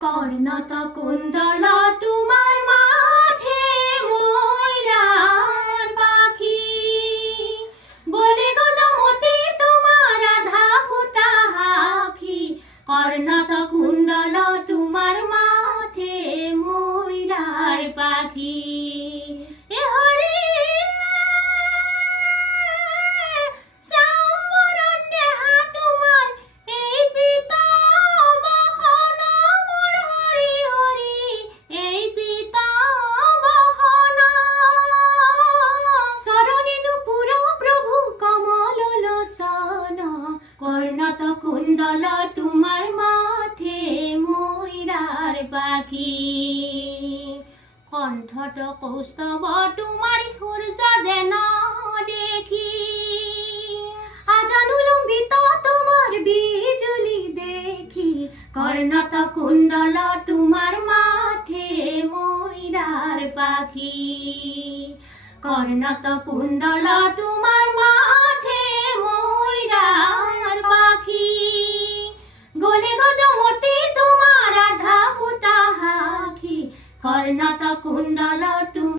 কর্ণত কুণ্ডল তোমার মাঠে ময়ূরার পাখি, গলে গজমতি তোমার আধা ফুটা আখি। কর্ণত কুণ্ডল তোমার মাঠে ময়ূরার পাখি। এ হরি কর্ণত কুণ্ডল তোমার মাঠে ময়ূরার পাখি। কণ্ঠট কৌস্তব তোমার সূর্য যেন দেখি, আজানুলম্বিত তোমার বিজুলি দেখি। কর্ণত কুণ্ডল তোমার মাঠে ময়ূরার পাখি। কর্ণত কুণ্ডল তোমার মাঠে ময়ূরার পাখি, গলে গজমতি তোমার আধা ফুটা আখি। কর্ণত কুণ্ডল